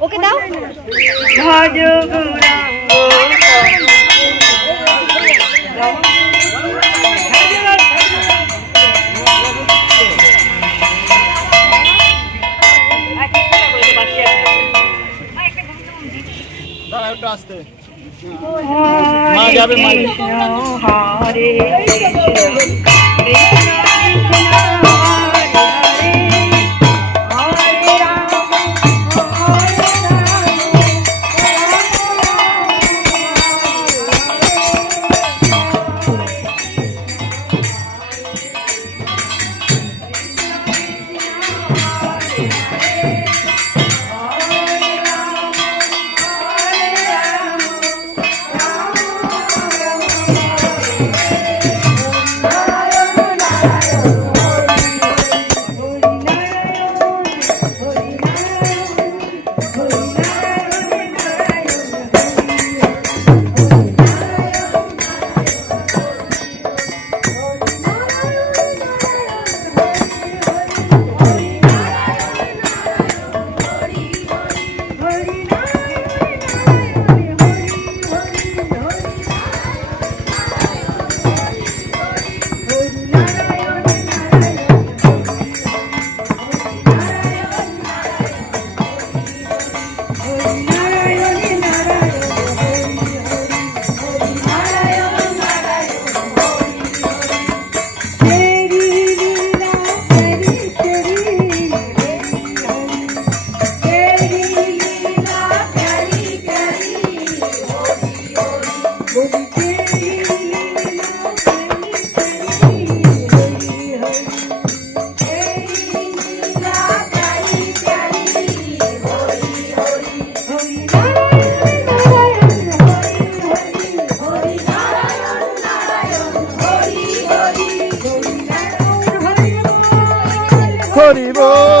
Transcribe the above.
ওকে দাও। ভজ গৌরাঙ্গ হরে কৃষ্ণ হরে কৃষ্ণ কৃষ্ণ। হরি